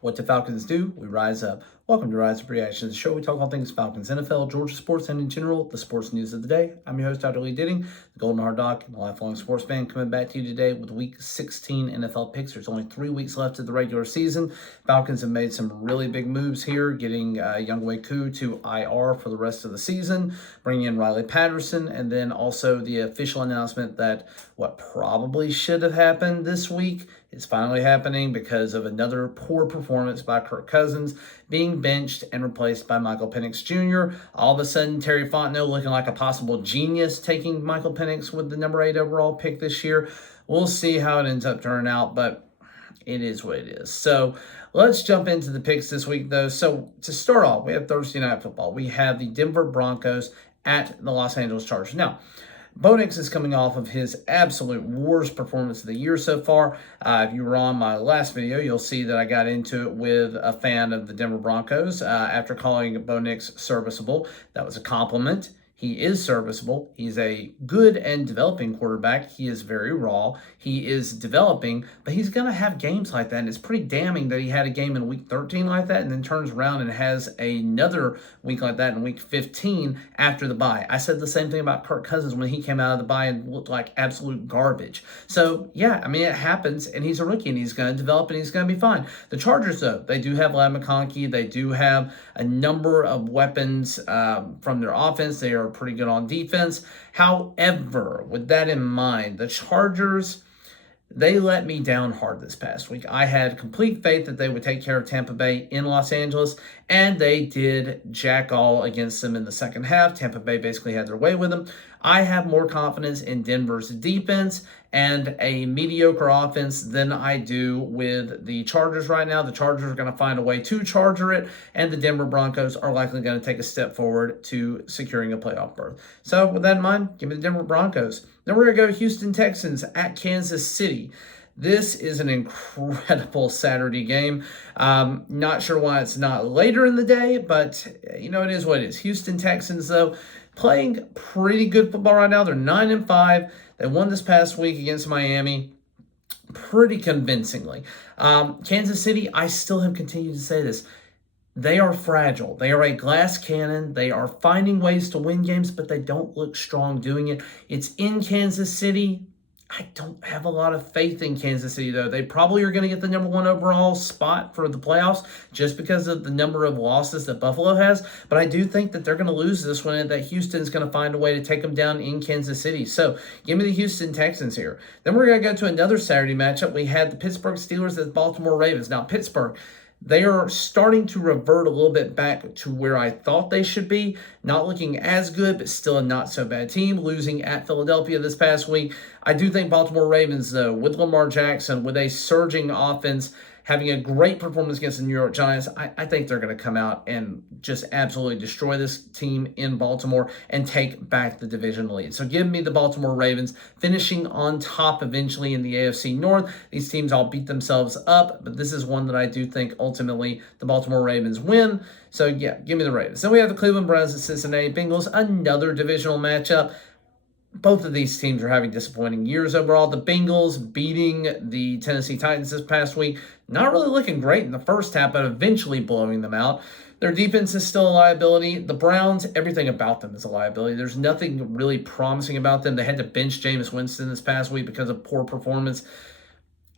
What do Falcons do? We rise up. Welcome to Rise Up Reactions, the show we talk all things Falcons, NFL, Georgia sports, and in general, the sports news of the day. I'm your host, Dr. Lee Ditting, the Golden Hard Doc, and a lifelong sports fan, coming back to you today with Week 16 NFL picks. There's only 3 weeks left of the regular season. Falcons have made some really big moves here, getting Younghoe Koo to IR for the rest of the season, bringing in Riley Patterson, and then also the official announcement that what probably should have happened this week is finally happening because of another poor performance by Kirk Cousins being benched and replaced by Michael Penix Jr. All of a sudden, Terry Fontenot looking like a possible genius, taking Michael Penix with the number 8 overall pick this year. We'll see how it ends up turning out, but it is what it is. So let's jump into the picks this week, though. So to start off, we have Thursday Night Football. We have the Denver Broncos at the Los Angeles Chargers. Now, Bo Nix is coming off of his absolute worst performance of the year so far. If you were on my last video, you'll see that I got into it with a fan of the Denver Broncos after calling Bo Nix serviceable. That was a compliment. He is serviceable. He's a good and developing quarterback. He is very raw. He is developing, but he's going to have games like that. And it's pretty damning that he had a game in week 13 like that and then turns around and has another week like that in week 15 after the bye. I said the same thing about Kirk Cousins when he came out of the bye and looked like absolute garbage. So, yeah, I mean, it happens, and he's a rookie, and he's going to develop, and he's going to be fine. The Chargers, though, they do have Ladd McConkey. They do have a number of weapons from their offense. They are pretty good on defense. However, with that in mind, the Chargers, they let me down hard this past week. I had complete faith that they would take care of Tampa Bay in Los Angeles, and they did jack all against them in the second half. Tampa Bay basically had their way with them. I have more confidence in Denver's defense and a mediocre offense than I do with the Chargers right now. The Chargers are going to find a way to charger it, and the Denver Broncos are likely going to take a step forward to securing a playoff berth. So with that in mind, give me the Denver Broncos. Then we're going to go Houston Texans at Kansas City. This is an incredible Saturday game. Not sure why it's not later in the day, but it is what it is. Houston Texans, though, playing pretty good football right now. They're 9-5. They won this past week against Miami pretty convincingly. Kansas City, I still have continued to say this. They are fragile. They are a glass cannon. They are finding ways to win games, but they don't look strong doing it. It's in Kansas City. I don't have a lot of faith in Kansas City, though. They probably are going to get the number 1 overall spot for the playoffs just because of the number of losses that Buffalo has. But I do think that they're going to lose this one and that Houston's going to find a way to take them down in Kansas City. So give me the Houston Texans here. Then we're going to go to another Saturday matchup. We had the Pittsburgh Steelers at Baltimore Ravens. Now, Pittsburgh, they are starting to revert a little bit back to where I thought they should be. Not looking as good, but still a not so bad team. Losing at Philadelphia this past week. I do think Baltimore Ravens, though, with Lamar Jackson, with a surging offense, having a great performance against the New York Giants, I think they're going to come out and just absolutely destroy this team in Baltimore and take back the division lead. So give me the Baltimore Ravens finishing on top eventually in the AFC North. These teams all beat themselves up, but this is one that I do think ultimately the Baltimore Ravens win. So yeah, give me the Ravens. Then we have the Cleveland Browns and Cincinnati Bengals, another divisional matchup. Both of these teams are having disappointing years overall. The Bengals beating the Tennessee Titans this past week. Not really looking great in the first half, but eventually blowing them out. Their defense is still a liability. The Browns, everything about them is a liability. There's nothing really promising about them. They had to bench Jameis Winston this past week because of poor performance.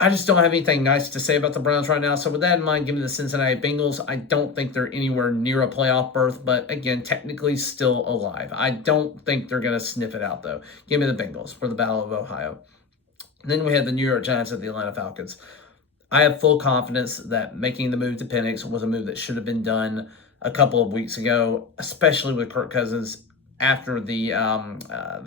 I just don't have anything nice to say about the Browns right now. So with that in mind, give me the Cincinnati Bengals. I don't think they're anywhere near a playoff berth, but again, technically still alive. I don't think they're going to sniff it out, though. Give me the Bengals for the Battle of Ohio. And then we have the New York Giants at the Atlanta Falcons. I have full confidence that making the move to Penix was a move that should have been done a couple of weeks ago, especially with Kirk Cousins after the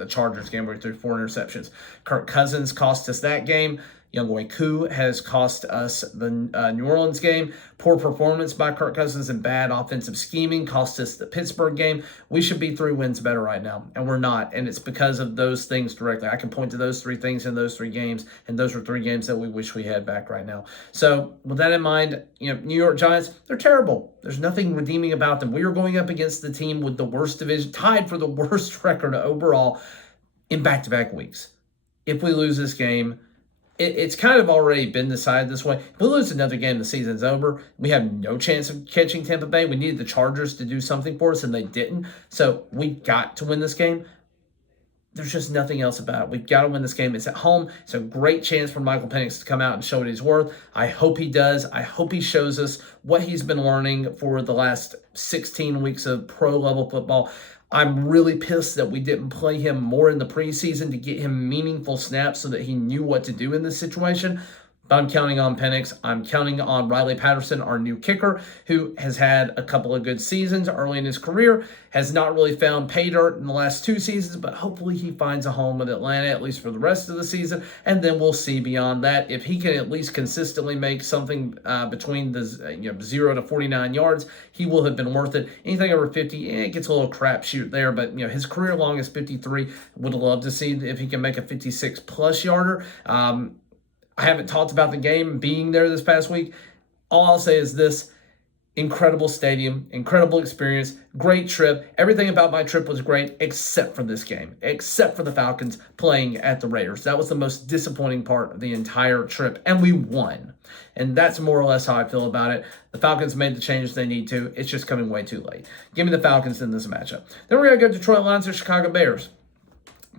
Chargers game where he threw 4 interceptions. Kirk Cousins cost us that game. Younghoe Koo has cost us the New Orleans game. Poor performance by Kirk Cousins and bad offensive scheming cost us the Pittsburgh game. We should be 3 wins better right now, and we're not. And it's because of those things directly. I can point to those 3 things in those 3 games, and those are 3 games that we wish we had back right now. So with that in mind, New York Giants, they're terrible. There's nothing redeeming about them. We are going up against the team with the worst division, tied for the worst record overall in back-to-back weeks. If we lose this game, it's kind of already been decided this way. If we lose another game, the season's over. We have no chance of catching Tampa Bay. We needed the Chargers to do something for us, and they didn't. So we got to win this game. There's just nothing else about it. We've got to win this game. It's at home. It's a great chance for Michael Penix to come out and show what he's worth. I hope he does. I hope he shows us what he's been learning for the last 16 weeks of pro-level football. I'm really pissed that we didn't play him more in the preseason to get him meaningful snaps so that he knew what to do in this situation. But I'm counting on Penix. I'm counting on Riley Patterson, our new kicker, who has had a couple of good seasons early in his career, has not really found pay dirt in the last 2 seasons, but hopefully he finds a home with Atlanta, at least for the rest of the season, and then we'll see beyond that. If he can at least consistently make something between the 0 to 49 yards, he will have been worth it. Anything over 50, it gets a little crapshoot there, but his career long is 53. Would love to see if he can make a 56-plus yarder. I haven't talked about the game being there this past week. All I'll say is this: incredible stadium, incredible experience, great trip. Everything about my trip was great except for this game, except for the Falcons playing at the Raiders. That was the most disappointing part of the entire trip, and we won. And that's more or less how I feel about it. The Falcons made the changes they need to. It's just coming way too late. Give me the Falcons in this matchup. Then we're going to go Detroit Lions or Chicago Bears.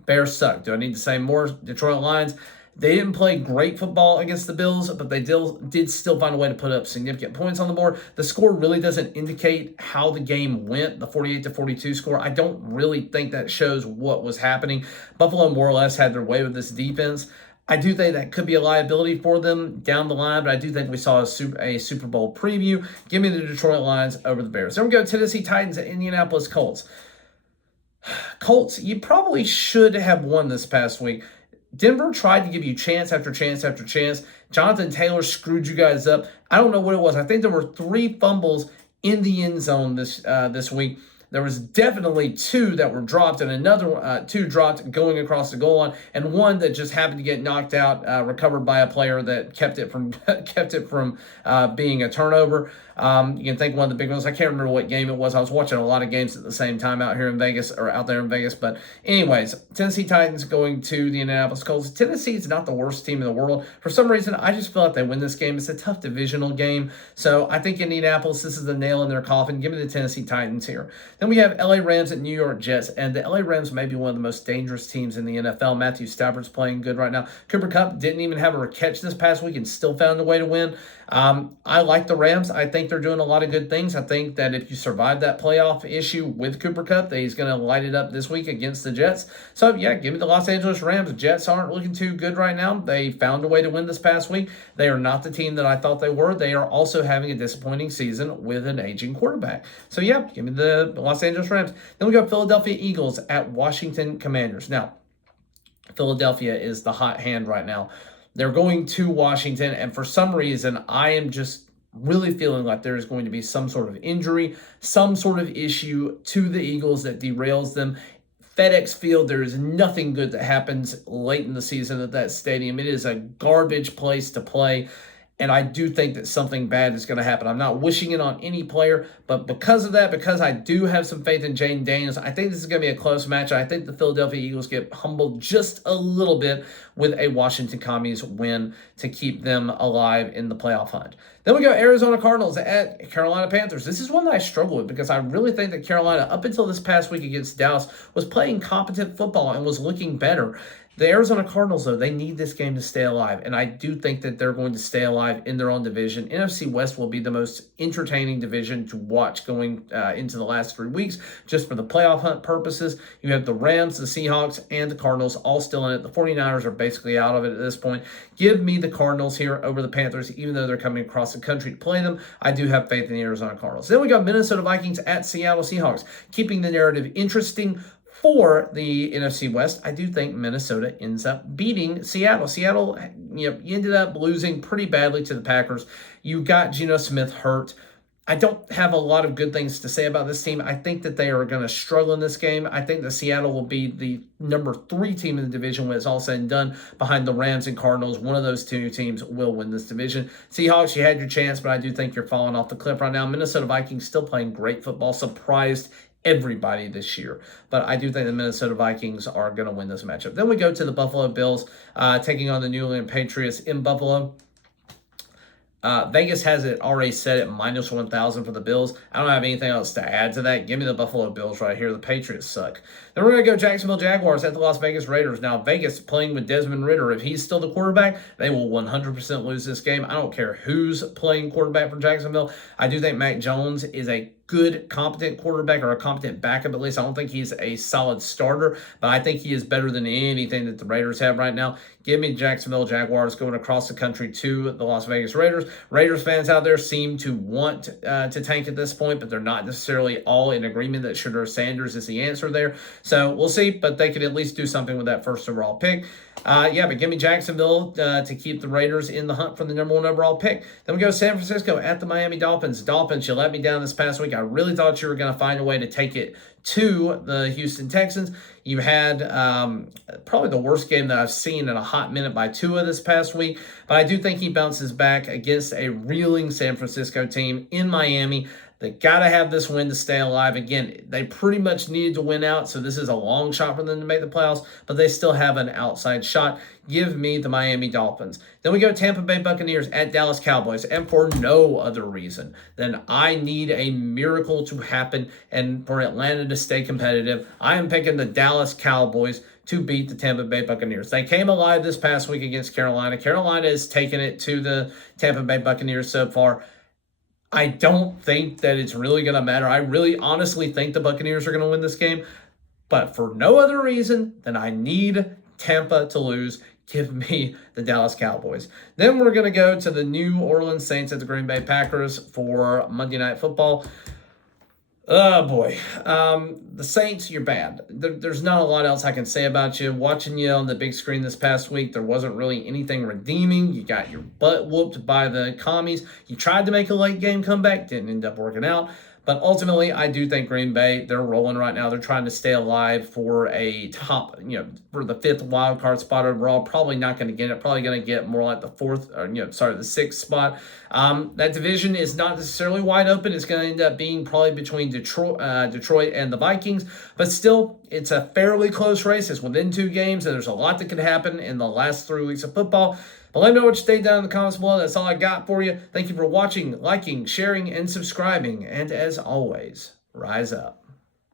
Bears suck. Do I need to say more? Detroit Lions, they didn't play great football against the Bills, but they did still find a way to put up significant points on the board. The score really doesn't indicate how the game went, the 48-42 score. I don't really think that shows what was happening. Buffalo more or less had their way with this defense. I do think that could be a liability for them down the line, but I do think we saw a Super Bowl preview. Give me the Detroit Lions over the Bears. Then we go Tennessee Titans at Indianapolis Colts. Colts, you probably should have won this past week. Denver tried to give you chance after chance after chance. Jonathan Taylor screwed you guys up. I don't know what it was. I think there were 3 fumbles in the end zone this week. There was definitely 2 that were dropped, and another 2 dropped going across the goal line, and 1 that just happened to get knocked out, recovered by a player that kept it from being a turnover. You can think one of the big ones. I can't remember what game it was. I was watching a lot of games at the same time out there in Vegas. But anyways, Tennessee Titans going to the Indianapolis Colts. Tennessee is not the worst team in the world. For some reason, I just feel like they win this game. It's a tough divisional game. So I think Indianapolis, this is the nail in their coffin. Give me the Tennessee Titans here. Then we have LA Rams at New York Jets. And the LA Rams may be one of the most dangerous teams in the NFL. Matthew Stafford's playing good right now. Cooper Kupp didn't even have a catch this past week and still found a way to win. I like the Rams. I think they're doing a lot of good things. I think that if you survive that playoff issue with Cooper Kupp, that he's going to light it up this week against the Jets. So, yeah, give me the Los Angeles Rams. The Jets aren't looking too good right now. They found a way to win this past week. They are not the team that I thought they were. They are also having a disappointing season with an aging quarterback. So, yeah, give me the Los Angeles Rams. Then we go Philadelphia Eagles at Washington Commanders. Now, Philadelphia is the hot hand right now. They're going to Washington, and for some reason, I am just really feeling like there is going to be some sort of injury, some sort of issue to the Eagles that derails them. FedEx Field, there is nothing good that happens late in the season at that stadium. It is a garbage place to play. And I do think that something bad is going to happen. I'm not wishing it on any player, but because of that, because I do have some faith in Jayden Daniels, I think this is going to be a close match. I think the Philadelphia Eagles get humbled just a little bit with a Washington Commies win to keep them alive in the playoff hunt. Then we go Arizona Cardinals at Carolina Panthers. This is one that I struggle with because I really think that Carolina, up until this past week against Dallas, was playing competent football and was looking better. The Arizona Cardinals, though, they need this game to stay alive, and I do think that they're going to stay alive in their own division. NFC West will be the most entertaining division to watch going into the last 3 weeks, just for the playoff hunt purposes. You have the Rams, the Seahawks, and the Cardinals all still in it. The 49ers are basically out of it at this point. Give me the Cardinals here over the Panthers, even though they're coming across the country to play them. I do have faith in the Arizona Cardinals. Then we got Minnesota Vikings at Seattle Seahawks, keeping the narrative interesting. For the NFC West, I do think Minnesota ends up beating Seattle. Seattle, you ended up losing pretty badly to the Packers. You got Geno Smith hurt. I don't have a lot of good things to say about this team. I think that they are going to struggle in this game. I think that Seattle will be the number 3 team in the division when it's all said and done, behind the Rams and Cardinals. One of those 2 teams will win this division. Seahawks, you had your chance, but I do think you're falling off the cliff right now. Minnesota Vikings still playing great football. Surprised everybody this year. But I do think the Minnesota Vikings are going to win this matchup. Then we go to the Buffalo Bills taking on the New England Patriots in Buffalo. Vegas has it already set at minus 1,000 for the Bills. I don't have anything else to add to that. Give me the Buffalo Bills right here. The Patriots suck. Then we're going to go Jacksonville Jaguars at the Las Vegas Raiders. Now, Vegas playing with Desmond Ridder. If he's still the quarterback, they will 100% lose this game. I don't care who's playing quarterback for Jacksonville. I do think Mac Jones is a good, competent quarterback, or a competent backup at least. I don't think he's a solid starter, but I think he is better than anything that the Raiders have right now. Give me Jacksonville Jaguars going across the country to the Las Vegas Raiders. Raiders fans out there seem to want to tank at this point, but they're not necessarily all in agreement that Shedeur Sanders is the answer there. So we'll see, but they could at least do something with that first overall pick. But give me Jacksonville to keep the Raiders in the hunt for the number 1 overall pick. Then we go to San Francisco at the Miami Dolphins. Dolphins, you let me down this past week. I really thought you were going to find a way to take it to the Houston Texans. You had probably the worst game that I've seen in a hot minute by Tua this past week, but I do think he bounces back against a reeling San Francisco team in Miami. They got to have this win to stay alive. Again, they pretty much needed to win out, so this is a long shot for them to make the playoffs, but they still have an outside shot. Give me the Miami Dolphins. Then we go Tampa Bay Buccaneers at Dallas Cowboys, and for no other reason than I need a miracle to happen and for Atlanta to stay competitive. I am picking the Dallas Cowboys to beat the Tampa Bay Buccaneers. They came alive this past week against Carolina. Carolina has taken it to the Tampa Bay Buccaneers so far. I don't think that it's really going to matter. I really honestly think the Buccaneers are going to win this game, but for no other reason than I need Tampa to lose. Give me the Dallas Cowboys. Then we're going to go to the New Orleans Saints at the Green Bay Packers for Monday Night Football. Oh, boy. The Saints, you're bad. There's not a lot else I can say about you. Watching you on the big screen this past week, there wasn't really anything redeeming. You got your butt whooped by the commies. You tried to make a late game comeback. Didn't end up working out. But ultimately, I do think Green Bay, they're rolling right now. They're trying to stay alive for a top, for the 5th wild card spot overall. Probably not going to get it. Probably going to get more like the 6th spot. That division is not necessarily wide open. It's going to end up being probably between Detroit and the Vikings. But still, it's a fairly close race. It's within 2 games, and there's a lot that could happen in the last 3 weeks of football. But let me know what you think down in the comments below. That's all I got for you. Thank you for watching, liking, sharing, and subscribing. And as always, rise up.